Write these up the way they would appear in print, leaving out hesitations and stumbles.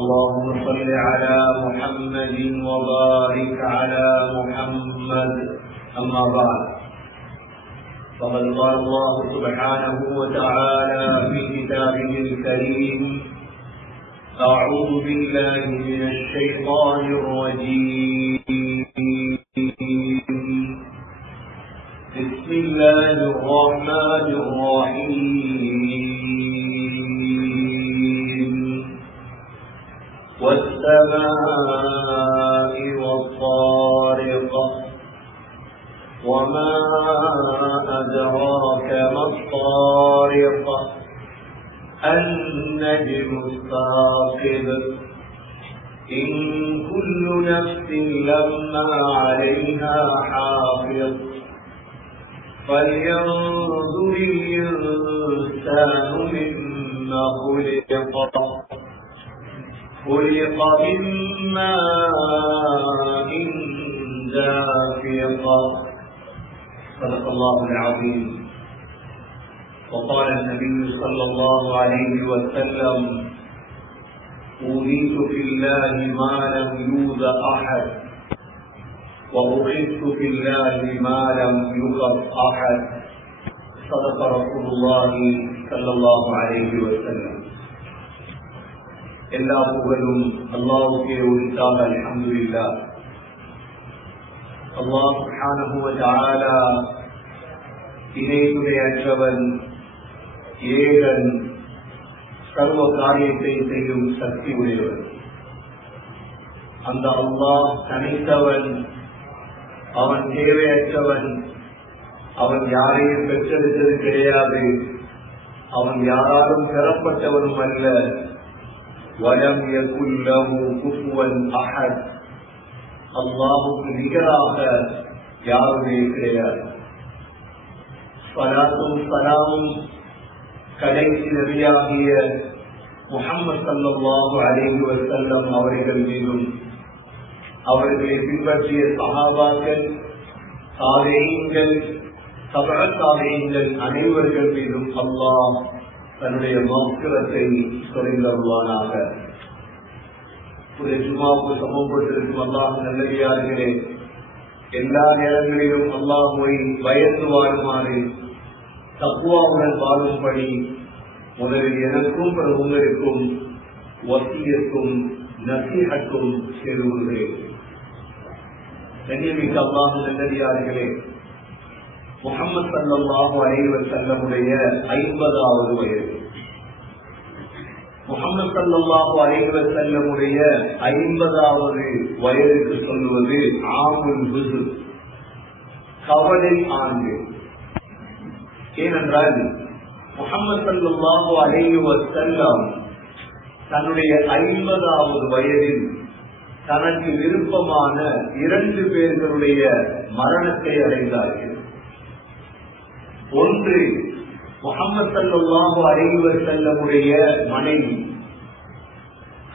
اللهم صل على محمد وبارك على محمد. أما بعد، فقد قال الله سبحانه وتعالى في كتابه الكريم: أعوذ بالله من الشيطان الرجيم. بسم الله الرحمن الرحيم. والسماء والطارق وما أدراك ما الطارق النجم الثاقب إن كل نفس لما عليها حافظ فلينظر الإنسان مما خلق من ماء دافق. صدق الله العظيم. وقال النبي صلى الله عليه وسلم: أوذيت في الله ما لم يؤذ أحد وأخذت في الله ما لم يخف أحد. صدق رسول الله صلى الله عليه وسلم. எல்லா புகழும் அல்லாஹ்வுக்கே உரித்தாக. அல்ஹம்துலில்லாஹ். அல்லாஹ் சுப்ஹானஹு வ தஆலா இணையற்றவன், ஏகன், சர்வ காரியத்தை செய்யும் சக்தி உடையவன். அந்த அல்லாஹ் தனித்தவன், அவன் தேவையற்றவன், அவன் யாரையும் பெற்றெடுத்தது கிடையாது, அவன் யாராலும் பெறப்பட்டவனும் அல்ல. وَلَمْ يَكُنْ لَهُ كُفُوًا أَحَدٌ. அல்லாஹ்வுக்கு நிகராக யாருமே கிடையாது. ஸலாத்தும் ஸலாமும் கடைசி நபியாகிய முஹம்மது ஸல்லல்லாஹு அலைஹி வஸல்லம் அவர்கள் மீதும், அவர்களை பின்பற்றிய சஹாபாக்கள், தாபீஈன்கள், தபஅ தாபீஈன்கள் அனைவர்கள் மீதும் அல்லாஹ் தன்னுடைய மக்ஃபிரத்தை சொரிந்தருள்வானாக. ஜுமாவுக்கு சமூகத்திற்கும் அல்லாஹ் நல்லடியார்களே, எல்லா நேரங்களிலும் அல்லாஹ்வை பயந்து வாழுமாறு, தக்வாவுடன் வாழும்படி முதலில் எனக்கும் பிறகு உங்களுக்கும் வசியத்தும் நசீஹத்தும் செய்து கொள்கிறேன். கண்ணியமிக்க அல்லாஹ் நல்லடியார்களே, முஹம்மது ஸல்லல்லாஹு அலைஹி வஸல்லமுடைய 50வது வயது, முஹம்மது ஸல்லல்லாஹு அலைஹி வஸல்லமுடைய 50வது வயதுக்கு சொல்லுவது ஆமுல் ஹுஸ்ன், கவலை ஆண்டு. ஏனென்றால் முஹம்மது ஸல்லல்லாஹு அலைஹி வஸல்லம் தன்னுடைய 50வது வயதில் தனக்கு விருப்பமான 2 பேர்களுடைய மரணத்தை அடைந்தார்கள். ஒன்று, முஹம்மது ஸல்லல்லாஹு அலைஹி வஸல்லமுடைய மனைவி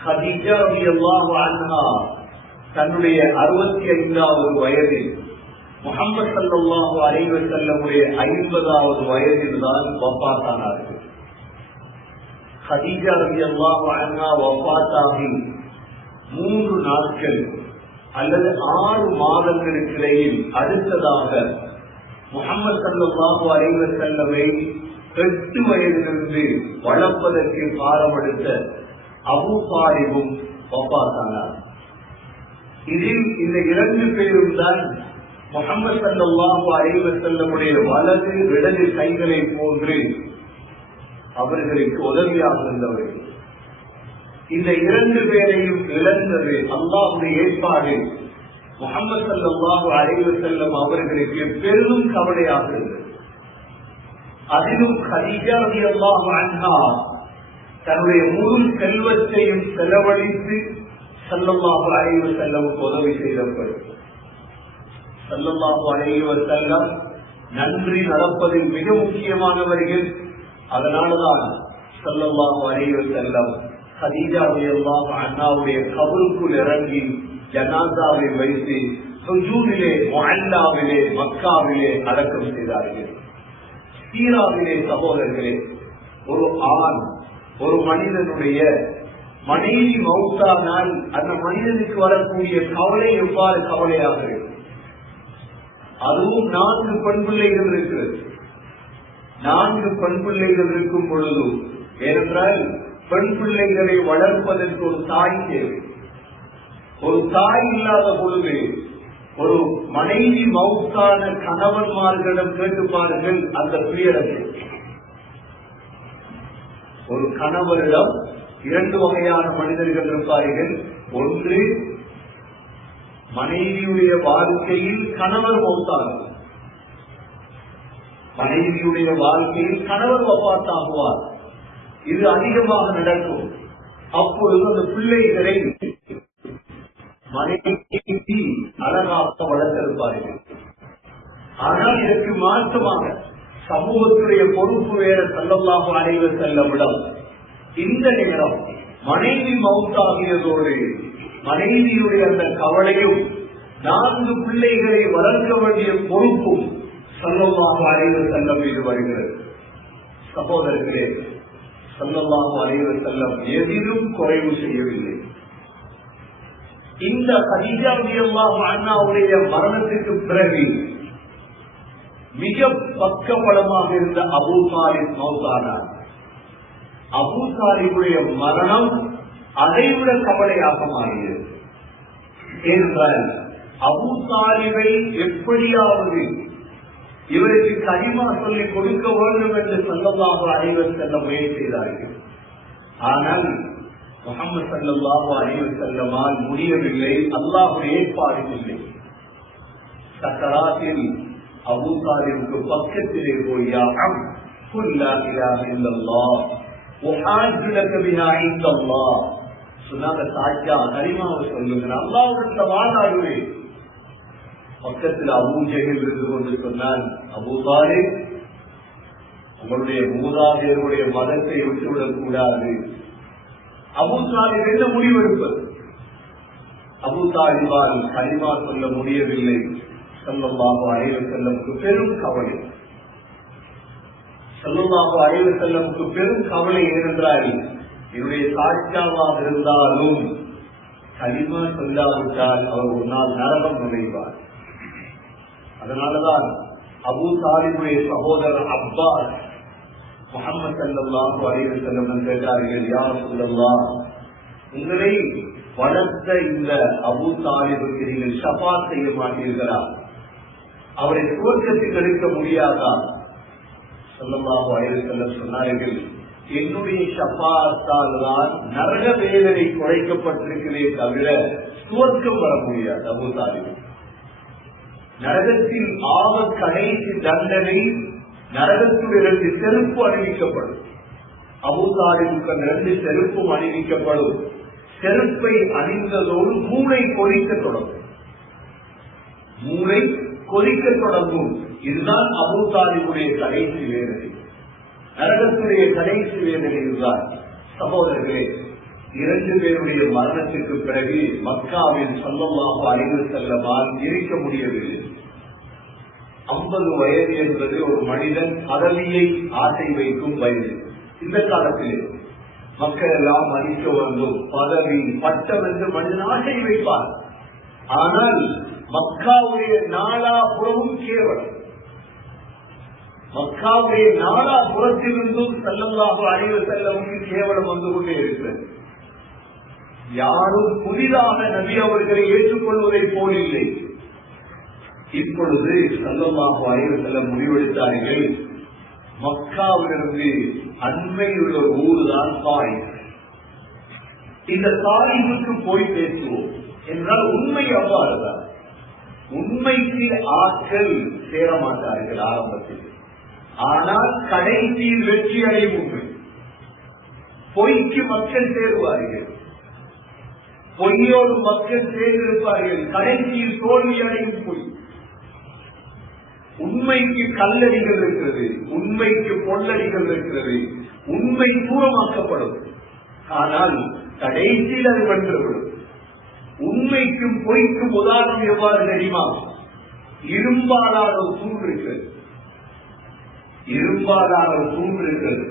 ஹதீஜா ரலியல்லாஹு அன்ஹா தன்னுடைய 65வது வயதில், முஹம்மது ஸல்லல்லாஹு அலைஹி வஸல்லமுடைய 50வது வயதில் தான் வஃபாத்தானார்கள். ஹதீஜா ரலியல்லாஹு அன்ஹா வஃபாத்தாகி 3 நாட்கள் அல்லது 6 மாதங்களுக்கு இடையில் அடுத்ததாக முஹம்மது ஸல்லல்லாஹு அலைஹி வஸல்லமை 8 வயதிலிருந்து வளர்ப்பதற்கு பாரமெடுத்த அபூ தாலிபும் வஃபாத்தானார். இதில் இந்த 2 பேரும் தான் முஹம்மது ஸல்லல்லாஹு அலைஹி வஸல்லமுடைய வலது இடது கைகளை போன்று அவர்களுக்கு உதவியாக இருந்தவர்கள். இந்த 2 பேரையும் இழந்தது அல்லாஹ்வுடைய ஏற்பாடு முஹம்மது ஸல்லல்லாஹு அலைஹி வஸல்லம் அவர்களுக்கு பெரும் கவலையாக இருந்தது. அதிலும் ஹதீஜா ரலியல்லாஹு அன்ஹா தன்னுடைய முழு செல்வத்தையும் செலவழித்து ஸல்லல்லாஹு அலைஹி வஸல்லமுக்கு உதவி செய்தவர். ஸல்லல்லாஹு அலைஹி வஸல்லம் நன்றி நடப்பதில் மிக முக்கியமானவர்கள். அதனால்தான் ஸல்லல்லாஹு அலைஹி வஸல்லம் ஹதீஜா ரலியல்லாஹு அன்ஹாவுடைய கபருக்குள் இறங்கி ஜனாசாவை வைத்து சுஜூதிலே முஅல்லாவிலே மக்காவிலே அடக்கம் செய்தார்கள். சீராவிலே சகோதரர்களே, ஒரு ஆண் ஒரு மனிதனுடைய மனைவி மௌத்தானால் அந்த மனிதனுக்கு வரக்கூடிய கவலை எவ்வாறு கவலையாக இருக்கும். அதுவும் 4 பெண் பிள்ளைகள் இருக்கிறது. 4 பெண் பிள்ளைகள் இருக்கும் பொழுது, ஏனென்றால் பெண் பிள்ளைகளை வளர்ப்பதற்கு ஒரு தாய் தேவை. ஒரு தாய் இல்லாத பொழுது ஒரு மனைவி மௌத்தான கணவன்மார்களிடம் கேட்டுப்பார்கள் அந்த துயரத்தை. ஒரு கணவரிடம் 2 வகையான மனிதர்கள் இருப்பார்கள். ஒன்று, மனைவியுடைய வாழ்க்கையில் கணவர் மௌத்தார், மனைவியுடைய வாழ்க்கையில் கணவர் வஃபாத்தாகுவார். இது அதிகமாக நடக்கும். அப்பொழுது அந்த பிள்ளைகளை மனைவி அழகாக வளர்த்திருப்பார்கள். ஆனால் இதற்கு மாற்றமாக சமூகத்துடைய பொறுப்பு வேற ஸல்லல்லாஹு அலைஹி வஸல்லம் இந்த நேரம் மனைவி மௌத்தாகியதோடு மனைவியுடைய அந்த கவலையும் 4 பிள்ளைகளை வளர்க்க வேண்டிய பொறுப்பும் ஸல்லல்லாஹு அலைஹி வஸல்லம் மீது வருகிறது. சகோதரர்களே, ஸல்லல்லாஹு அலைஹி வஸல்லம் எதிலும் குறைவு செய்யவில்லை. இந்த கதீஜா ரலியல்லாஹு அன்ஹாவுடைய மரணத்திற்கு பிறகு மிக பக்கபலமாக இருந்த அபூ தாலிப் மௌத்தானார். அபூ தாலிபுடைய மரணம் அதைவிட கவலையாக மாறியது. ஏனென்றால் அபூ தாலிபை எப்படியாவது இவருக்கு கலிமா சொல்லிக் கொடுக்க வேண்டும் என்று ஸல்லல்லாஹு அலைஹி வஸல்லம் முயற்சி செய்தார்கள். ஆனால் முஹம்மது ஸல்லல்லாஹு அலைஹி வஸல்லமால் முடியவில்லை. அல்லாஹ்வுடைய ஏற்பாடு இல்லை. சக்கராத்தில் அபூ தாலிபுக்கு பக்கத்திலே போய் யா அம் குல் லா இலாஹ இல்லல்லாஹ் உஹாஜ்ஜு லக பிஹா இன்தல்லாஹ் சொன்னாங்க. சாட்சியா கலிமாவை சொல்லுங்க, அல்லாஹ்விடத்தில் வாதாடுவேன். பக்கத்தில் அபூ ஜஹல் இருந்து கொண்டு சொன்னான், அபூ தாலிப், உங்களுடைய மூதாதையருடைய மதத்தை விட்டுவிடக் கூடாது. அபூ தாலிப் என்ன முடிவெடுப்பது? அபூ தாலிபால் கலிமா சொல்ல முடியவில்லை. ஸல்லல்லாஹு அலைஹி வஸல்லமுக்கு பெரும் கவலை. ஸல்லல்லாஹு அலைஹி வஸல்லமுக்கு பெரும் கவலை ஏனென்றால் என்னுடைய சாட்சியாவாக இருந்தாலும் கலிமா சொல்லாவிட்டால் அவர் ஒரு நாள் நரகம் நுழைவார். அதனாலதான் அபூ தாலிபுடைய சகோதரர் அப்பாஸ் முஹம்மது ஸல்லல்லாஹு அலைஹி வஸல்லம் கேட்டார்கள், யா ரசூலல்லாஹ், உங்களை வளர்த்த இந்த அபூ தாலிபுக்கு நீங்கள் ஷஃபாத் செய்ய மாட்டீர்களா? அவரை சுவர்க்கத்துக்கு எடுக்க முடியாதா? ஸல்லல்லாஹு அலைஹி வஸல்லம் சொன்னார்கள், என்னுடைய ஷஃபாத்தால் தான் நரக வேதனை குறைக்கப்பட்டிருக்கிறதே தவிர சுவர்க்கம் வர முடியாது. அபூ தாலிப் நரகத்தில் ஆக கடைசி தண்டனை நரகத்துடைய 2 செருப்பு அணிவிக்கப்படும். அபூ தாலிபுக்கு 2 செருப்பும் அணிவிக்கப்படும். செருப்பை அணிந்ததோடு மூளை கொதிக்க தொடங்கும். மூளை கொதிக்க தொடங்கும். இதுதான் அபூ தாலிபுடைய கடைசி வேதனை. நரகத்துடைய கடைசி வேதனை இதுதான். சகோதரர்களே, 2 பேருடைய மரணத்திற்கு பிறகு மக்காவில் ஸல்லல்லாஹு அலைஹி வஸல்லமால் இருக்க முடியவில்லை. 50 வயது என்பது ஒரு மனிதன் பதவியை ஆசை வைக்கும் வயது. இந்த காலத்திலே மக்கள் எல்லாம் மதிக்க வேண்டும், பதவி பட்டம் என்று மனிதன் ஆசை வைப்பார். ஆனால் மக்காவுடைய நாலாபுறமும் கேவலம். மக்காவுடைய நாலாபுறத்திலிருந்தும் ஸல்லல்லாஹு அலைஹி வஸல்லமுக்கு கேவலம் வந்து கொண்டே இருக்கிறது. யாரும் புதிதாக நபி அவர்களை ஏற்றுக்கொள்வதை போலில்லை. இப்பொழுது ஸல்லல்லாஹு அலைஹி வஸல்லம் முடிவெடுத்தார்கள், மக்காவிலிருந்து அண்மையில் உள்ள ஊர்தான் தாயிஃப். இந்த தாயிஃபுக்கு போய் பேசுவோம் என்றால் உண்மை அவ்வாறுதான். உண்மைக்கு ஆட்கள் சேர மாட்டார்கள் ஆரம்பத்தில், ஆனால் கடைசியில் வெற்றி அடையும். பொய்க்கு மக்கள் சேருவார்கள், பொய்யோடு மக்கள் சேர்ந்திருப்பார்கள், கடைசியில் தோல்வி அடையும் பொய். உண்மைக்கு கல்லடிகள் இருக்கிறது, உண்மைக்கு பொல்லடிகள் இருக்கிறது, உண்மை தூரமாக்கப்படும், ஆனால் கடைசியில் அது வென்றுவிடும். உண்மைக்கும் பொய்க்கும் உதாரணம் எவ்வாறு தெரியுமா? இரும்பாலான ஒரு தூண் இருக்கிறது, இரும்பாலான ஒரு தூண் இருக்கிறது.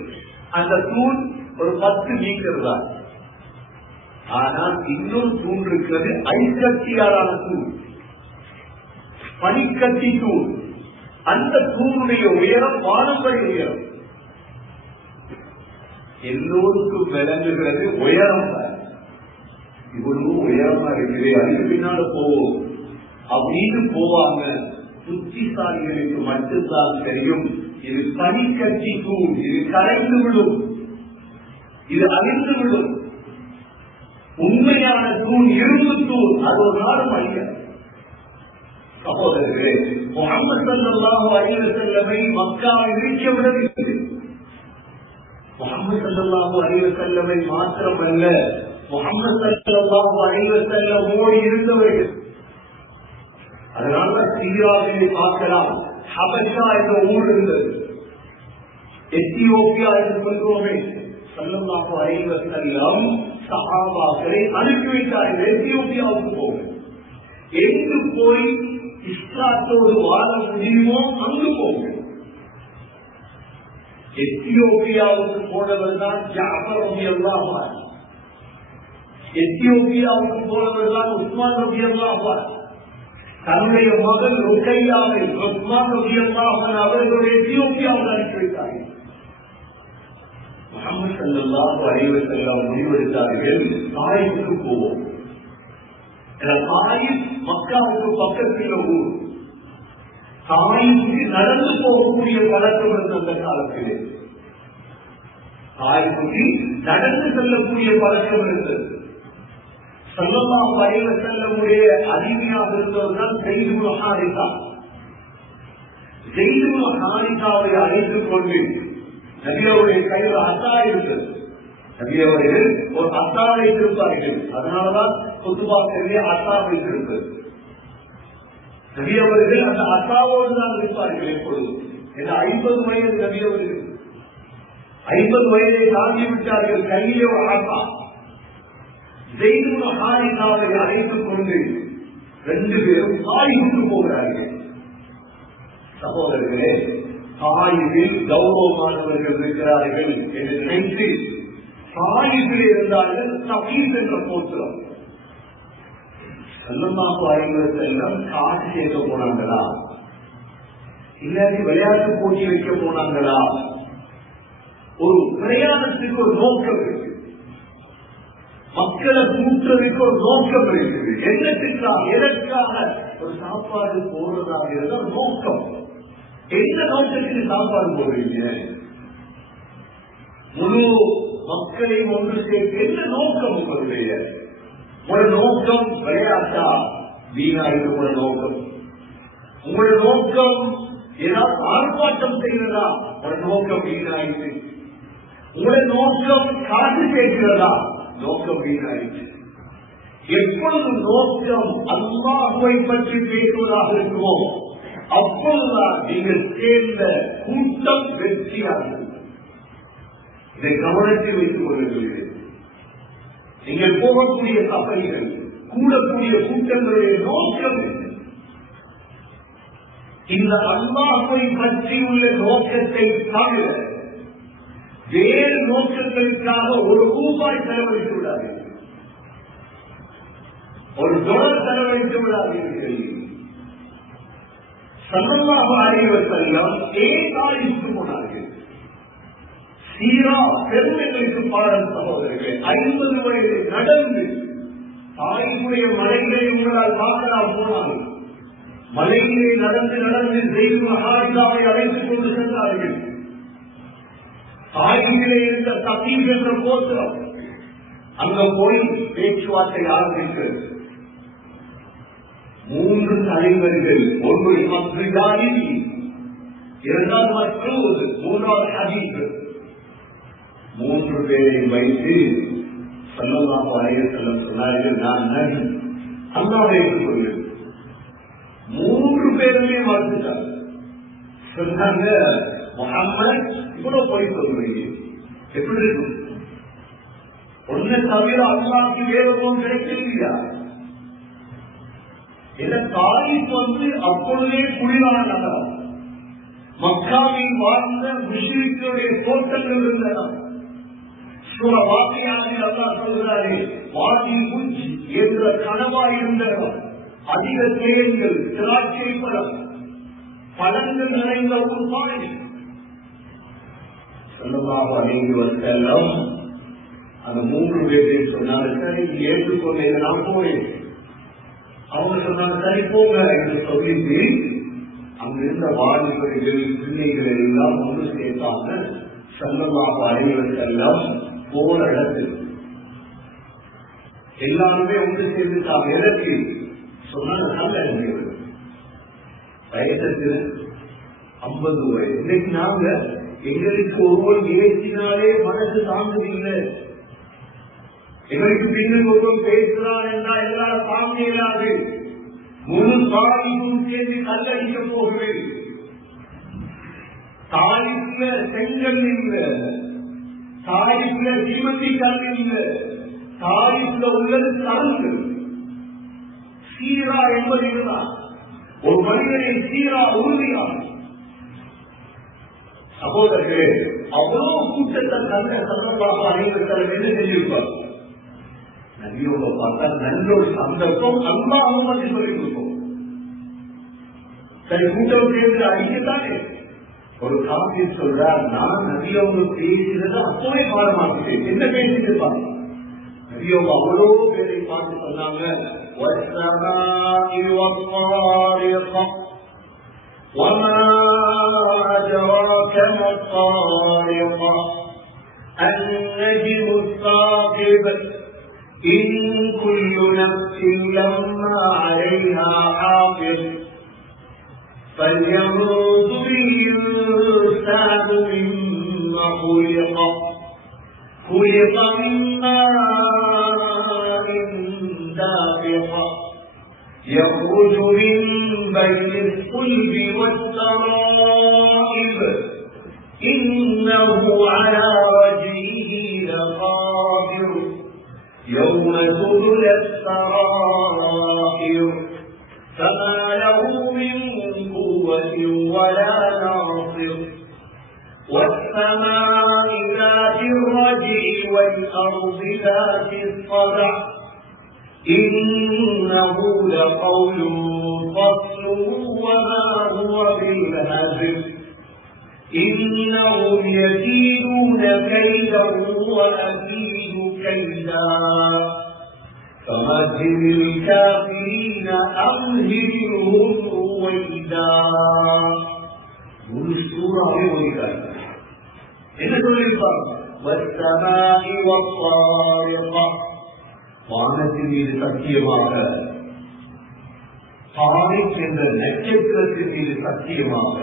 அந்த தூண் ஒரு 10 மீட்டர் தான். ஆனால் இன்னொரு தூண் இருக்கிறது, ஐக்கட்டியாலான தூண், பனிக்கட்டி தூண். அந்த தூணுடைய உயரம் வானப்படி உயரம். எல்லோருக்கும் விளங்குகிறது உயரம். இவ்வளவு உயரமா இருக்குது, அதுக்கு பின்னால போவோம் அப்படின்னு போவாங்க. புத்திசாலிகளுக்கு மட்டும்தான் தெரியும், இது பனிக்கட்டி தூண், இது கரைந்து விடும், இது அழிந்து விடும். உண்மையான தூண் இரும்பு தூண், அது ஒரு நாளும் அழிய. சகோதரர்களே, முஹம்மது ஸல்லல்லாஹு அலைஹி வஸல்லமை மக்காவில் இருக்க விடவில்லை. முஹம்மது ஸல்லல்லாஹு அலைஹி வஸல்லமை மாத்திரமல்ல, முஹம்மது ஸல்லல்லாஹு அலைஹி வஸல்லமோடு இருந்தவர்கள். அதனால சீராவிலே பார்க்கலாம், ஹபஷா என்ற ஊர் இருந்தது, எத்தியோப்பியா என்று சொல்கிறோமே. ஸல்லல்லாஹு அலைஹி வஸல்லம் சஹாபாக்களை அனுப்பி வைத்தார்கள் எத்தியோப்பியாவுக்கு போக. எங்கு போய் இஸ்லாத்தோடு வாழ முடியுமோ அங்கு போக. எத்தியோப்பியாவுக்கு போனவர் தான் ஜஅஃபர் ரலியல்லாஹு அன்ஹு. எத்தியோப்பியாவுக்கு போனவர் தான் உஸ்மான் ரலியல்லாஹு அன்ஹு. தன்னுடைய மகன் ருக்கையாவை உஸ்மான் ரலியல்லாஹு அன்ஹு அவர்கள் எத்தியோப்பியாவுக்கு அனுப்பி வைத்தார்கள். முஹம்மது ஸல்லல்லாஹு அலைஹி வஸல்லம் முடிவெடுத்தார்கள், தாயிஃபுக்கு போவோம். தாயிஃப் மக்காவுக்கு பக்கத்தில் ஊர். தாயிஃபுக்கு நடந்து போகக்கூடிய பழக்கம் இருந்த அந்த காலத்திலே. தாயிஃபுக்கு நடந்து செல்லக்கூடிய பழக்கம் இருந்தது. ஸல்லல்லாஹு அலைஹி வஸல்லமுடைய அடிமையாக இருந்தவர் தான் ஸைத் இப்னு ஹாரிஸா. ஸைத் இப்னு ஹாரிஸாவை அழைத்துக் கொண்டு நபியவருடைய கையில் அத்தா இருந்தது. நபியவர்கள் ஒரு அத்தா வைத்திருப்பார்கள். அதனாலதான் குத்துபாக்களிலே அத்தா வைத்திருப்பது. நபியவர்கள் அந்த அத்தாவோடு தான் இருப்பார்கள் எப்பொழுதும். 50 வயது நபியவர்கள், 50 வயதை தாண்டிவிட்டார்கள். கையிலே ஒரு அத்தா. ஸைத் இப்னு ஹாரிஸாவை அழைத்துக் கொண்டு 2 பேரும் தாயிஃபுக்கு போகிறார்கள். சகோதரர்களே, தாயிஃபில் கௌரவமானவர்கள் இருக்கிறார்கள் என்று நினைத்து தாயிஃபில் இருந்தார்கள் தகீப் என்ற கோத்திரம். ஸல்லல்லாஹு அலைஹி வஸல்லம் காசு கேட்க போனாங்களா, இல்லாட்டி விளையாட்டு போட்டி வைக்க போனாங்களா? ஒரு பிரயாணத்துக்கு ஒரு நோக்கம் இருக்கு, மக்களை கூட்டுறதுக்கு ஒரு நோக்கம் இருக்குது. என்னத்துக்காக, எதற்காக ஒரு சாப்பாடு போடுறதாக இருந்தால் நோக்கம். எந்த நோக்கத்துக்கு சாப்பாடு போடுறீங்க? முழு மக்களை ஒன்று சேர்த்து என்ன நோக்கம் உங்களுடைய? ஒரு நோக்கம் விளையாட்டா? வீணாயிரு உங்களோட நோக்கம். உங்களோட நோக்கம் ஏதாவது ஆர்ப்பாட்டம் செய்கிறதா? ஒரு நோக்கம் வீணாயிற்று. உங்களோட நோக்கம் காசு கேட்கிறதா? நோக்கம் வீணாயிற்று. எப்பொழுது நோக்கம் அல்லாஹ்வை பற்றி பேசுவதாக இருக்குமோ அப்பொழுதுதான் நீங்கள் சேர்ந்த கூட்டம் வெற்றியாகும். இதை கவனத்தில் வைத்துக் கொள்ளுங்கள். நீங்கள் போகக்கூடிய சபைகள், கூடக்கூடிய கூட்டங்களுடைய நோக்கம் இந்த அல்லாஹ்வை பற்றி உள்ள நோக்கத்தை தவிர வேறு நோக்கங்களுக்காக ஒரு ரூபாய் செலவழித்து விடாதீர்கள், ஒரு டாலர் செலவழித்து விடாதீர்கள். ஸல்லல்லாஹு அலைஹி வஸல்லம் தாயிஃபுக்கு போனார்கள். சீரா பெருமைகளுக்கு பாடம் சகோதரர்கள். 50 வயது நடந்து தாயிஃபுடைய மலைகளை உங்களால் பார்க்கலாம். போனார்கள், மலையிலே நடந்து நடந்து ஸைத் இப்னு ஹாரிஸாவை அழைத்துக் கொண்டு சென்றார்கள். தாயிஃபிலே இருந்த தகீப் என்ற கோத்திரம் அங்க போய் பேச்சுவார்த்தை ஆரம்பிக்கிறது. 3 தலைவர்கள், ஒன்று இமாம், இரண்டாவது மஸ்ஊத், மூன்றாவது ஹபீப், 3 பேரை வைத்து ஸல்லல்லாஹு அலைஹி வஸல்லம் சொன்னார்கள், நான் நபி, அல்லாஹ்வை ஏற்றுக்கொள்கிறேன். 3 பேருமே மறுத்துட்டாங்க. சொன்னாங்க, முஹம்மது இவ்வளவு போய் சொல்றீங்க, எப்படி இருக்கும்? ஒன்ன தவிர அல்லாஹ்க்கு வேறு ஒன்றும் கிடைக்கலையா? தாயிஃப் அப்பொழுதே குளிரான நகரம், மக்காவில் வாழ்ந்த முஸ்லிம்களுடைய தோட்டங்கள் இருந்தன. சூரா வாக்கியாவில் அல்லாஹ் சொல்கிறாரே, வாதி உஜ் என்ற கனவாயிருந்த அதிக தேன்கள், திராட்சை பழம், பழங்கள் நிறைந்த ஒரு பானை. ஸல்லல்லாஹு அலைஹி வஸல்லம் அந்த 3 பேரை சொன்னாங்க, சரி ஏற்றுக்கொண்டேன், நான் போறேன். அவங்க சொன்னாங்க, சரி போங்க என்று சொல்லிட்டு அங்கிருந்த வாலிபர்கள், பிள்ளைகள் எல்லாம் ஒன்று சேர்த்தாங்க. ஸல்லல்லாஹு அலைஹி வஸல்லம் போன இடத்தில் எல்லாருமே ஒன்று சேர்ந்துட்டாங்க. எதற்கு சொன்னாங்க, நல்ல வயசுக்கு 50 வயது. இன்னைக்கு நாங்க எங்களுக்கு ஒருவர் ஏற்றினாலே மனசு தாங்குதில்லை. எங்களுக்கு பின்னுக்கு ஒருவர் பேசுறான் என்றால் எல்லாரும் தாங்க இயலாது. முழு தாயும் சேர்ந்து கல்லடிக்க போகிறேன். தாய்ப்புல செங்கல் இல்லை, தாய்ப்புல தீமத்தி கல் இல்லை, தாய்ப்புல உள்ளது கலந்து சீரா என்பது இதுதான். ஒரு மனிதனை சீரா உறுதியாக சகோதரர்களே, அவ்வளவு கூட்டத்தை கண்ட சந்தர்ப்பாக அனைவர்கள் என்ன செஞ்சிருப்பார்? நபியோட பார்த்தா நல்ல ஒரு சந்தர்ப்பம் அல்லாஹ்வும் வந்து சொல்லிக் கொடுப்போம். சரி, கூட்டம் சேர்ந்து அடிக்கத்தானே ஒரு காப்பீர் சொல்றார், நான் நபியோங்க பேசுறது அப்பவே பாடமாக்கிட்டேன். என்ன பேசிட்டு நபியோங்க அவ்வளோ பேரை பார்த்து சொன்னாங்க, وما أدراك ما الطارق النجم الثاقب إن كل نفس لما عليها حافظ فلينظر الإنسان مما خلق خلق من ماء دافق يخرج من بين الصلب والترائب إنه على وجهه لقادر يوم تبلى السرائر فما له من قوة ولا ناصر والسماء ذات الرجع والأرض ذات الصدع إنه لقول فصل وما هو بالهزل إنهم يكيدون كيدا وأكيد كيدا فمهل الكافرين أمهلهم رويدا. சூறாவே ஒழிக்கிறார். என்ன சொல்லியிருப்பார்? والسماء والطارق, வானத்தின் மீது சத்தியமாக, தாரிக் என்ற நட்சத்திரத்தின் மீது சத்தியமாக,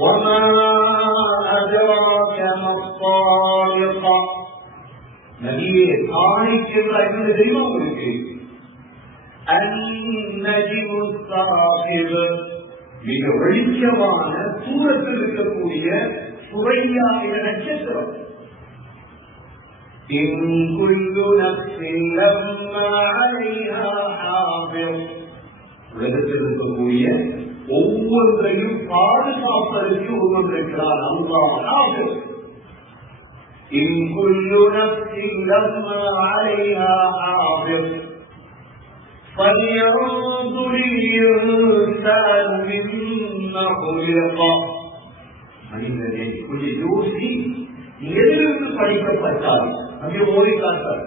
وما أدراك ما الطارق, நபியே தாரிக் என்றால் என்ன தெரியுமா உங்களுக்கு? النجم الثاقب, மிக வெளிச்சமான தூரத்தில் இருக்கக்கூடிய சுரையா என்ற நட்சத்திரம். إن كل نفس لما عليها حافظ, உலகத்தில் இருக்கக்கூடிய ஒவ்வொன்றையும் பாதுகாப்பதற்கு ஒருவர் இருக்கிறார், அல்லாஹ் ஹாஃபிஸ். إن كل نفس لما عليها حافظ فلينظر الإنسان مما خلق. மனிதனே கொஞ்சம் யோசி, எதிலிருந்து படைக்கப்பட்டார்? அங்கே ஓடி காட்டார்.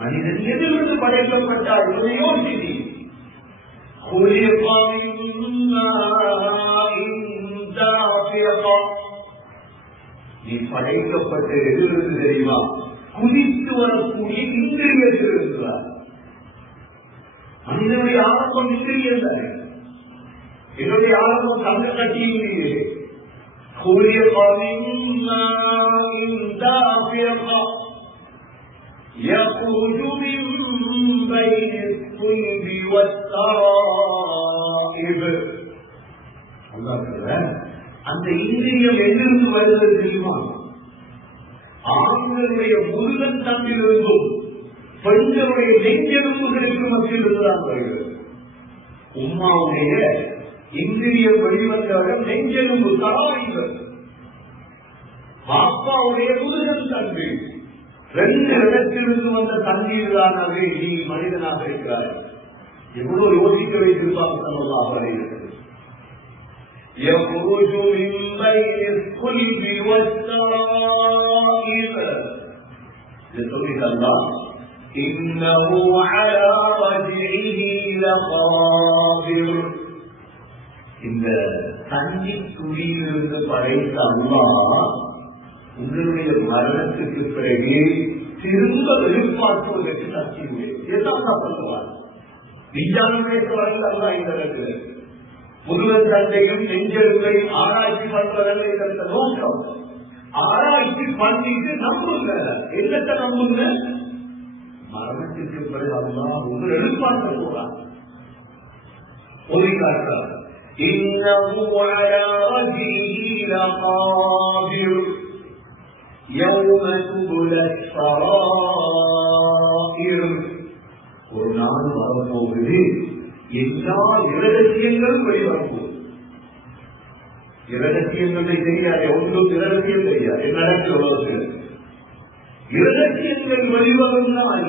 மனிதன் எதிலிருந்து படைக்கப்பட்டார் என்று யோசி. நீ படைக்கப்பட்ட எதிலிருந்து தெரியுமா? குதித்து வரக்கூடிய இந்திரியத்தில் இருக்கிறார். மனிதனுடைய ஆரம்பம் இந்திரியம் தானே. என்னுடைய ஆரம்பம் தங்க கட்டியிலேயே. يخرج من بين الصلب والترائب. அந்த இந்திரியம் எங்கிருந்து வருவது தெரியுமா? ஆண்களுடைய முருகன் தந்திலிருந்தும் பெண்களுடைய நெஞ்செலும்புகளுக்கு மத்தியில் இருந்துதான் வருகிறது. உம்மாவுடைய இந்திரியம் வெளிவந்தவர்கள் நெஞ்செலும்பு தராய்கள். பாப்பாவுடைய முருகன் தம்பி 2 இடத்திலிருந்து வந்த தண்ணீர் தானே நீ மனிதனாக இருக்கிறாய். எவ்வளவு யோசிக்க வைத்திருப்பாங்க ஸல்லல்லாஹு அலைஹி வஸல்லம். يخرج من بين الصلب والترائب لقول الله إنه على رجعه لقادر. இந்த தண்ணி துளியிலிருந்து படைத்த அல்லாஹ் உங்களுடைய மரணத்துக்கு பிறகு திரும்ப எதிர்பார்ப்பதற்கு சக்தி எல்லாம் சொல்லுவார். விஞ்ஞானமே வரலாம். இந்த முருகன் தந்தையும் நெஞ்செழுத்தை ஆராய்ச்சி பண்றதல்ல இதற்கு நோக்கம். ஆராய்ச்சி பண்ணிட்டு நம்புங்க. என்னத்தை நம்புங்க? மரணத்திற்கு பிறகு அல்லாஹ் உங்களை எதிர்பார்க்க போறார். ஒளிகாட்டார். இன்னஹு அலா ரஜிஹி லகாதிர் யௌம துபுலஸ் ஸராயிர். ஒரு நாள் வரப்போகுது, எல்லா இரகசியங்களும் வெளிவரப்போகுது. இரகசியங்களை தெரியாது, ஒன்றும் இரகசியம் தெரியாது. என்ன நடக்கிறது? இரகசியங்கள் வெளிவரும் தான்.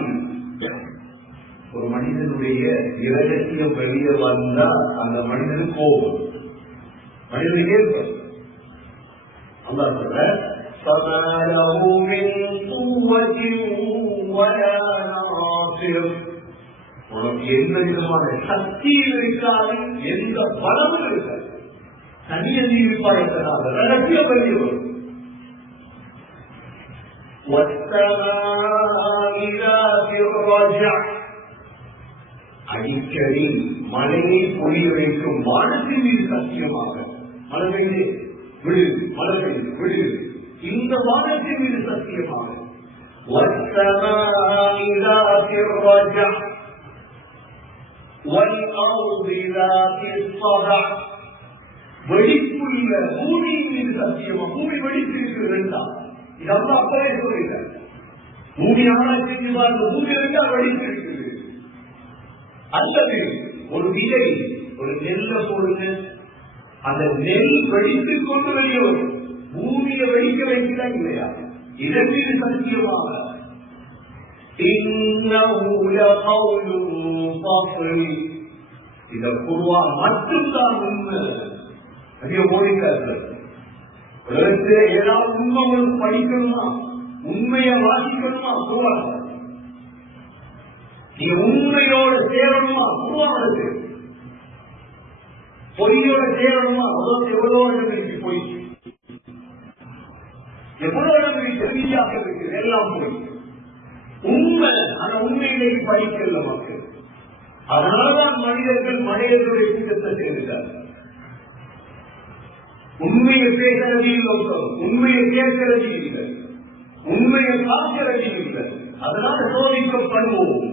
ஒரு மனிதனுடைய இரகசியம் வெளியே வந்தா அந்த மனிதனுக்கு கோபம், மனிதனுக்கு ஏற்படும். அல்லாஹ் சொல்ற உனக்கு எந்த விதமான சக்தியும் இருக்காது, எந்த பலமும் இருக்காது. தனியதி இருப்பாய்த்தனால ரகசியம் வெளியே வரும். அடிக்கடி மழையை பொழிய வைக்கும் வானத்தின் மீது சத்தியமாக மழை விழு, மழை விழு, இந்த வானத்தின் மீது சத்தியமாக வெடிப்புள்ள பூமியின் மீது சத்தியமா. பூமி வெடிப்பிருக்கு வேண்டாம், இதெல்லாம் அப்பவே சொல்லுங்க. பூமி ஆராய்ச்சி பார்த்து பூமி இருந்தா வெடிப்பிருக்குது. அல்லது ஒரு விதை, ஒரு நெல்ல போடுங்க, அந்த நெல் வெடித்துக் கொண்டு வெளியே வரும். பூமியை வெடிக்க வைக்கிறா இல்லையா? இதன் மீது சத்தியமாக இத பொதுவா மட்டும்தான் உண்மை. நிறைய ஓடிக்கார்கள் ஏதாவது உண்மை படிக்கணுமா, உண்மையை வாசிக்கணுமா, கூறாங்க. நீ உண்மையோட சேரணுமா, கூறானது. பொய்யோட சேரணுமா, அதாவது எவ்வளோ இடங்களுக்கு போய், எவ்வளோ இடங்களுக்கு எதிரியாக இருக்கு, எல்லாம் போய் உண்மை. ஆனா உண்மையிலேயே படிக்கல மக்கள். அதனால்தான் மனிதர்கள் மனிதர்களுடைய கூட்டத்தை சேர்ந்தார். உண்மையை பேசுறது இல்லை, உண்மையை கேட்கிறது இல்லை, உண்மையை பார்க்கிறது இல்லை. அதனால சோதிக்கப்படுவோம்,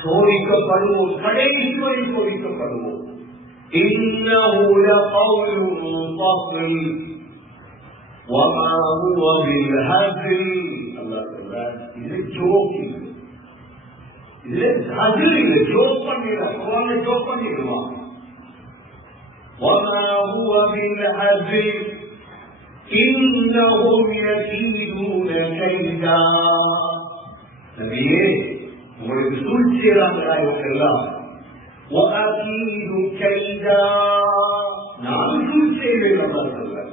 சோதிக்கப்படுவோம், கடைசி வரை சோதிக்கப்படுவோம். இது ஜோக், இதுல அதில் இல்லை. ஜோக் பண்ணிடுவான், ஜோக் பண்ணிடுவான். وما هو بالهزل إنهم يكيدون كيدا. நபியே, உங்களுக்கு சூழ்ச்சியராங்களா இவங்கெல்லாம்? وأكيد كيدا, நான் சூழ்ச்சியை சொல்றேன்.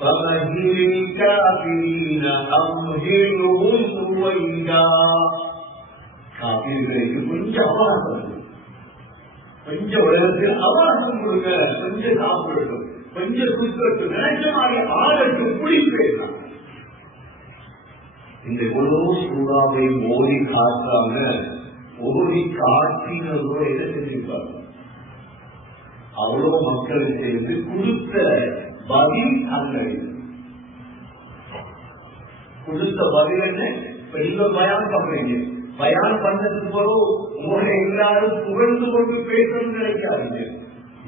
فمهل الكافرين أمهلهم رويدا. காபிர்களுக்கு கொஞ்சம் அவகாசம், கொஞ்சம் உலகத்தில் அவகாசம் கொடுங்க, கொஞ்சம் சாப்பிடட்டும், கொஞ்சம் சுத்தட்டும், நினைச்சமாக ஆகட்டும், குடிப்பேன். இந்த எவ்வளவு சூறாவை மோதி காட்டாம ஓடி காட்டினதோ எதை செஞ்சிருப்பாங்க? அவ்வளவு மக்கள் சேர்ந்து கொடுத்த பதில் அல்ல. கொடுத்த பதில் என்ன? இப்ப நீங்க பயான் பண்றீங்க, பயான் பண்ணதுக்கு பிறகு உங்களை எல்லாரும் புகழ்ந்து கொண்டு பேசணும்னு நினைக்காதீங்க.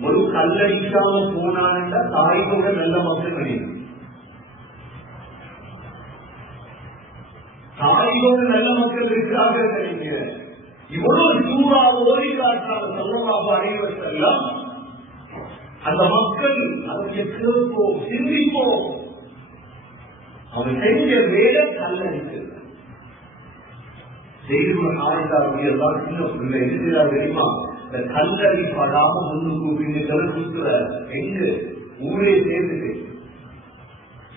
ஒரு கல்லடிக்காம போனான்னா தாய்கோட நல்ல மக்கள் கிடையாது. தாய்கோட நல்ல மக்கள் இருக்கிறார்கள் கிடைக்கிற இவ்வளவு சூறாக ஓடி காட்டாத சொல்லமாக அனைவருக்கெல்லாம் அந்த மக்கள் அதை கேட்போம், சிந்திப்போம். அவன் செஞ்ச வேலை கல்லடிக்கிறது. செய்திதான் சின்ன பிள்ளை இருக்கிறார் தெரியுமா? இந்த கல்லடி படாம முன்னுக்கு பின்னுக்கள் சுற்றுற எங்க ஊரே சேர்ந்துட்டு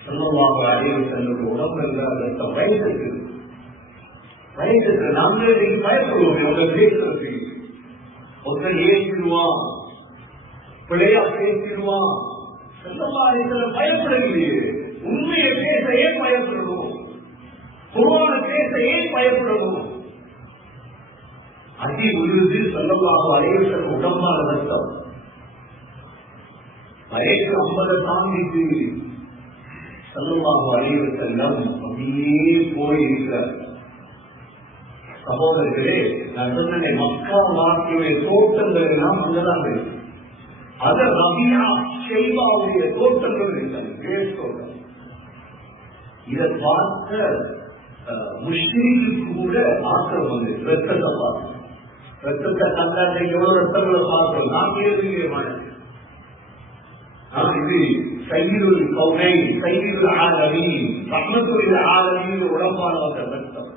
சொல்லமாக அடைவு செல்வது உடம்பு வயசுக்கு நாங்களே பயப்படுவோம். உங்கள் பேசுறதுக்கு ஒருத்தர் ஏற்றிடுவான், பிள்ளையா பேசிடுவான். சொல்லமாக பயப்படலையே. உண்மையை பேச ஏன் பயப்படணும்? குர்ஆனை பேச ஏன் பயப்படணும்? அதி உருது சொல்லமாக அடைவு உடம்பான ரத்தம் வயசு 50 தாண்டிட்டு சொல்லமாக அடைவு செல்லம் அப்படியே போயிருக்கிறார். சகோதரர்களே, நான் சொன்ன மக்கா நாட்டினுடைய தோட்டங்கள் எல்லாம் அங்கதான் இருக்கு. அது ரபியா ஷெய்பாவுடைய தோட்டங்கள் இருக்காங்க. இதை பார்த்த முஸ்லிம்களுக்கு கூட ஆத்திரம் வந்து ரத்தத்தை பார்த்து, ரத்தத்தை கண்டாங்க எவ்வளவு ரத்தங்களை பார்க்கிறோம். நான் கேள்விக்கிறேன், இது சையீதுல் கௌனைன், சையீதுல் ஆலமீன், ரஹ்மத்துல் ஆலமீன் உடம்பானவங்க ரத்தம்.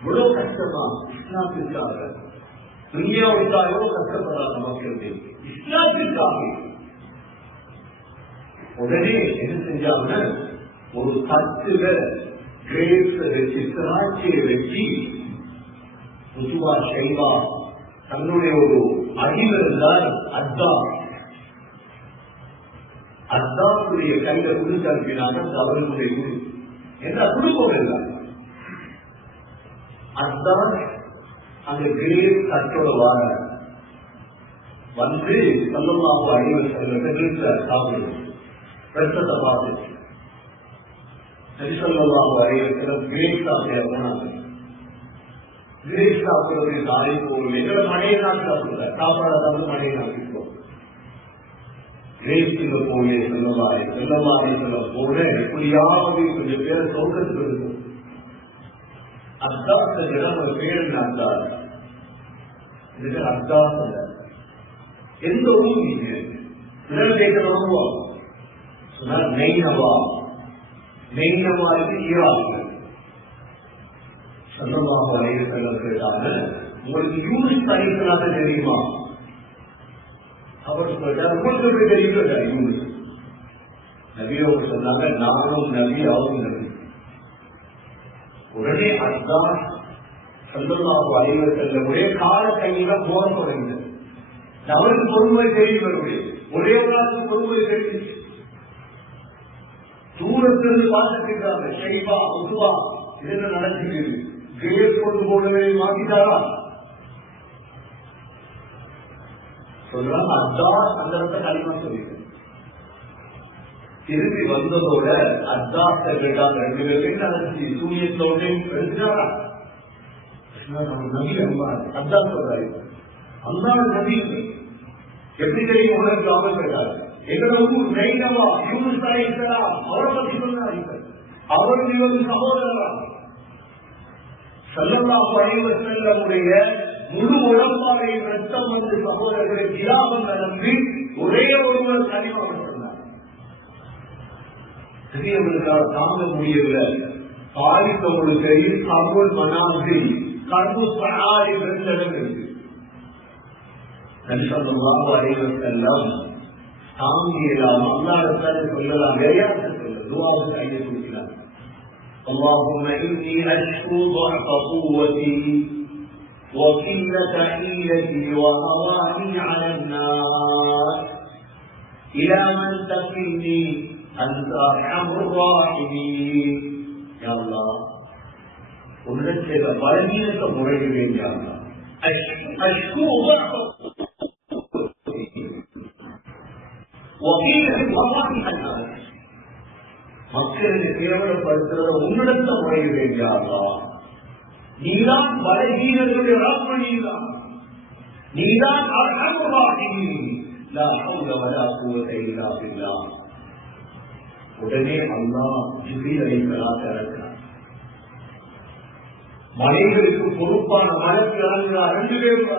இவ்வளவு கஷ்டமா இஸ்லாத்திற்காக, துன்யாவுக்காக எவ்வளவு கஷ்டப்படுறாங்க மக்களுக்கு இஸ்லாத்திற்காக. உடனே என்ன செஞ்சாங்க, ஒரு தட்டுல கிரேப்ஸ் வச்சு, திராட்சையை வச்சு உசுவா ஷைபா தன்னுடைய ஒரு அடிவர் இருந்தால் அத்தாவுடைய கையில குடுக்க அனுப்பினாங்க. அவர்களுடைய குரு என்ற குடும்பம் இல்லை. அத்தான் அந்த கிரேப் தட்டோட வார வந்து சொல்லமாக அடிவர் செல்வ சாப்பிடுவோம். ரத்தத்தை பார்த்து சொல்லமாக அடிவர் கிரேப் சாப்பிட போனாங்க. கிரேப் சாப்பிடுறது சாலை போகும். எங்களை மழையை நாள் சாப்பிடுற சாப்பாடு மழையை நாட்டிப்போம். கிரேப்ல போய் செல்லவாரி செல்ல போல எப்படியாவது கொஞ்சம் பேரை சோகத்துக்கு இருக்கும். அத்தாசம் ஒரு பேர் நாட்டார். இதுக்கு அத்தாசம் எந்த ஊர் நீங்க இதெல்லாம் கேட்கணுமா சொன்னா நெய்னவா இருக்கு ஈராக்கு சொல்லமாக வரைய செல்லப்பட்டாங்க. உங்களுக்கு யூனிஸ் தனிக்கலாக தெரியுமா? அவர் சொல்றார், உங்களுக்கு தெரியும் யூனிஸ். நபியோடு சொன்னாங்க, நானும் நபி அவரும் நபி. உடனே அதான் சொல்லமாக வரைய செல்ல ஒரே கால கையில போட தொடங்கினது. அவருக்கு பொறுமுறை தெரியும், ஒரே ஒரு பொறுமுறை தெரியும். தூரத்திலிருந்து பார்த்துட்டு ஷைபா உதுவா என்ன நடக்குது, கிரேப் கொண்டு போனதை மாற்றிட்டாரா சொல்றாங்க. அதான் அந்த இடத்த களிமா சொல்லி திரும்பி வந்ததோட அத்தாட்ட கேட்டாங்க, 2 பேரும் நடந்துச்சு. சூரியத்தோட எடுத்துட்டாரா நபி அம்மா அதான் சொல்றாரு. அந்த நபி எப்படி தெரியும் உனக்கு அவர் கேட்டாரு. எங்களோட ஊர் நைனவா யூனிஸ் அலைஹிஸ்ஸலாம் அவரை பற்றி சொன்னாங்க. அவர் இவரு சகோதரரா ஸல்லல்லாஹு அலைஹி வஸல்லமுடைய முழு உடம்பாறை ரத்தம் வந்து சகோதரர்களை தியாகம் நடந்து ஒரே ஒருவர் கனிமாக சொன்னார். பெரியவர்களுக்காக தாங்க முடியவில்லை. பாதித்தவரு சரி கபுல் மனாசி கர்பு சஹாரி பெருந்தடங்கள் ஸல்லல்லாஹு அலைஹி வஸல்லம் தாங்கியலாம். அல்லாஹ்வுக்காக சொல்லலாம், வேறையாக சொல்ல துஆவுக்கு கையை தூக்கினார். اللهم إني أشكو ضعف قوتي وقلة حيلتي وهواني على الناس إلى من تكلني أنت أرحم الراحمين. يا الله உன்னிடம் செய்த பலவீனத்தை முறையிடுவேன். யா அல்லாஹ் أشكو ضعف وقلة وهواني على الناس மக்களுக்கு கேவலப்படுத்துறத உன்னிடத்த முறையிடுவேன். யா அல்லாஹ் நீதான் பலவீனர்களுடைய ரப்பு, நீதான் அர்ஹமுர் ராஹிமீன். லா ஹவ்ல வலா குவத இல்லா பில்லாஹ். உடனே அல்லாஹ் ஜிப்ரீல் அலைஹிஸ்ஸலாம் இறங்கினார். மலைகளுக்கு பொறுப்பான மலைக்கு இறங்கினார். 2 பேரும்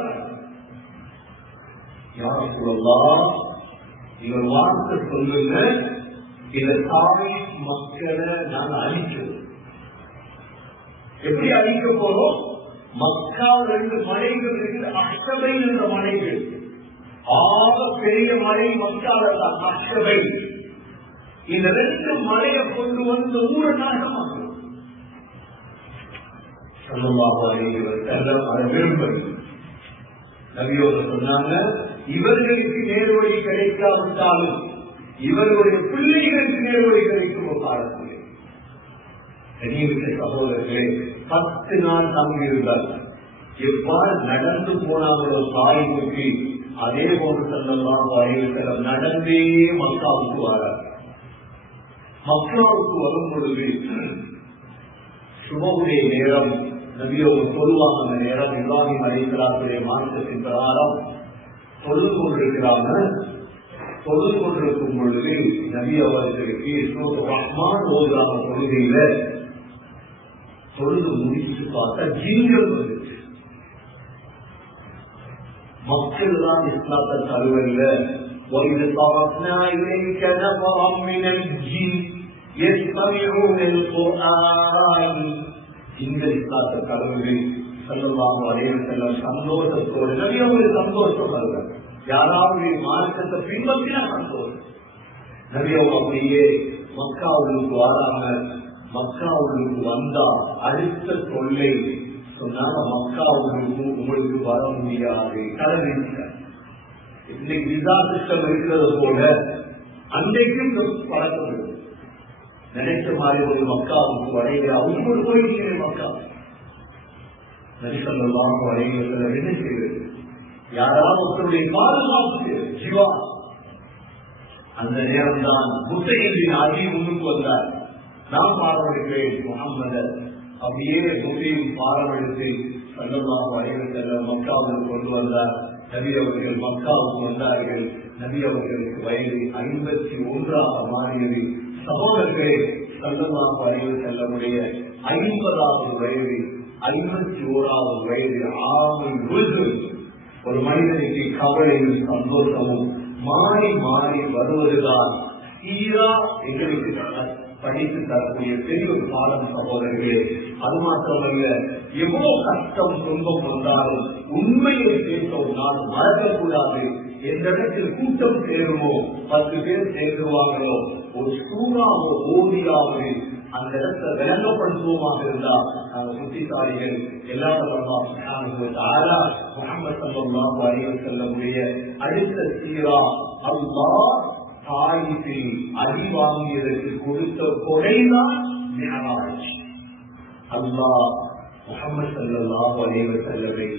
யா ரசூலல்லாஹ் இவர் வார்த்தை சொல்லுங்க, இந்த தாய் மக்களை நாங்க அழிக்கிறோம். எப்படி அழிக்க போறோம்? மக்கா 2 மலைகள் இருக்குது, அஷ்டபை என்ற மலைகள். ஆக பெரிய மலை மக்காவில் தான் அஷ்டபை. இந்த 2 மலையை கொண்டு வந்து ஊரை நாசமாக்கும். அதை விரும்புவது நபியோடு சொன்னாங்க, இவர்களுக்கு நேர்வழி கிடைக்காவிட்டாலும் இவர்களுடைய பிள்ளைகளுக்கு நேர்வழி கிடைக்கும் ஒரு காலத்தில் சகோதரர்களே 10 நாள் தங்கியிருந்தார். எவ்வாறு நடந்து போனாங்களோ தாய் நோக்கி, அதே போன்று ஸல்லல்லாஹு அலைஹி வஸல்லம் நடந்தே மக்காவுக்கு வரார். மக்காவுக்கு வரும் பொழுது சுபஹுடைய நேரம், நபியோடு சொல்லுவாங்க. அந்த நேரம் இப்ராஹிம் அலைஹிஸ்ஸலாத்துடைய மார்க்கத்தின் பிரகாரம் தொழுது கொண்டிருக்கிறாங்க. தொழுது கொண்டிருக்கும் பொழுது நபி அவர்களுக்கு ரஹ்மான் ஓதுறாங்க. தொழுகையில தொழுது முடிச்சு பார்த்தா ஜீன்கள் வந்துச்சு. மக்கள் தான் இஸ்லாத்தை தழுவல்ல. وَإِذْ صَرَفْنَا إِلَيْكَ نَفَرًا مِنَ الْجِنِّ يَسْتَمِعُونَ الْقُرْآنَ. இந்த இஸ்லாத்தை தழுவுது. ஸல்லல்லாஹு அலைஹி வஸல்லம் சந்தோஷத்தோடு, நபி அவர்கள் சந்தோஷப்படுறாங்க. யாராவது மார்க்கத்தை பின்பற்றினா சந்தோஷம். நபி அவங்க அப்படியே மக்காவுக்கு வராங்க. மக்காவுக்கு வந்தா அடுத்த தொல்லை சொன்னாங்க, மக்காவுக்கு உங்களுக்கு வர முடியாது, கடவுள். இன்னைக்கு விசா சிஸ்டம் இருக்கிறது போல அன்றைக்கும் பழக்கம் இருக்கு. நினைச்ச மாதிரி ஒரு மக்காவுக்கு வரையில அவங்க போயிருக்கிற மக்கா நபிசல்லாஹு அலைஹி வஸல்லம் என்ன செய்வது? யாராவது ஒருத்தருடைய பாதுகாப்பு ஜீவா. அந்த நேரம் தான் ஹுசைன் அலி முன்னுக்கு வந்தார். நான் பாடம் எடுக்கிறேன் முஹம்மது. அப்படியே ஹுசைன் பாடம் எடுத்து ஸல்லல்லாஹு அலைஹி வஸல்லம் மக்காவுக்கு கொண்டு வந்தார். நபி அவர்கள் மக்காவுக்கு வந்தார்கள். நபி அவர்களுக்கு வயது 51 மாறியது. சகோதரர்களே, ஸல்லல்லாஹு அலைஹி வஸல்லமுடைய 50வது வயது 51வது வயது ஆமில் ருஜு. ஒரு மனிதனுக்கு கவலையும் சந்தோஷமும் மாறி மாறி வருவதுதான் சீரா எங்களுக்கு படித்து தரக்கூடிய பெரிய ஒரு பாடம் சகோதரர்களே. அது மாத்திரமல்ல, எவ்வளவு கஷ்டம் துன்பம் வந்தாலும் உண்மையை பேச நான் மறக்கக்கூடாது. எந்த இடத்தில் கூட்டம் சேருமோ 10 பேர் சேர்ந்துருவாங்களோ ஒரு சூறாவோ ஓதியாவது அந்த இடத்தை விளங்கப்படுத்துவோமாக இருந்தா நாங்கள் புத்திசாலிகள். எல்லாம் முஹம்மது ஸல்லல்லாஹு அலைஹி வஸல்லமுடைய அடுத்த சீரா அல்லாஹ் தாயிஃபில் அடி வாங்கியதற்கு கொடுத்த கொடைதான் மிஅராஜ். அல்லாஹ் முஹம்மது ஸல்லல்லாஹு அலைஹி வஸல்லமை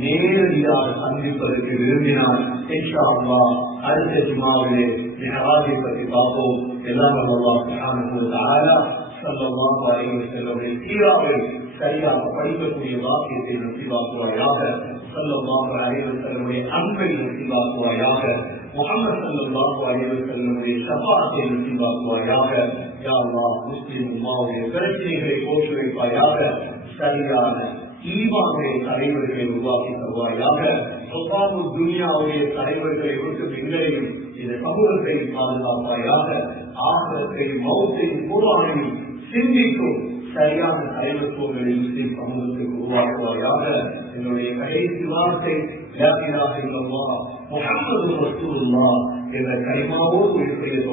நேரடியாக சந்திப்பதற்கு விரும்பினால் இன்ஷா அல்லாஹ் அடுத்த ஜுமாவிலே மிஅராஜை பற்றி பார்ப்போம். எல்லாம் அல்லாஹ் சுப்ஹானஹு வ தஆலா ஸல்லல்லாஹு அலைஹி வஸல்லமுடைய சீராவை சரியாக படிக்கக்கூடிய வாக்கியத்தை நசீபாக்குவாயாக. ஸல்லல்லாஹு அலைஹி வஸல்லமுடைய அன்பை நசீபாக்குவாயாக. முஹம்மது ஸல்லல்லாஹு அலைஹி வஸல்லமுடைய ஷஃபாஅத்தை நசீபாக்குவாயாக. யா அல்லாஹ், முஸ்லிம் உம்மவுடைய பிரச்சனைகளை போற்றி வைப்பாயாக. சரியான ஈமானுடைய தலைவர்களை உருவாக்கி தருவாயாக. சொல்லாமு துனியாவுடைய தலைவர்களை விட்டு எங்களையும் இந்த சமூகத்தை பாதுகாப்பாயாக. ஆகத்தை மௌத்தை குர்ஆனில் சிந்திக்கும் சரியான தலைவத்துவங்களை முஸ்லிம் சமூகத்துக்கு உருவாக்குவாயாக. என்னுடைய கடைசி வார்த்தை லா இலாஹா இல்லல்லாஹ் முஹம்மது ரசூலுல்லாஹ் என்ற கலிமாவோடு இருக்கிறது.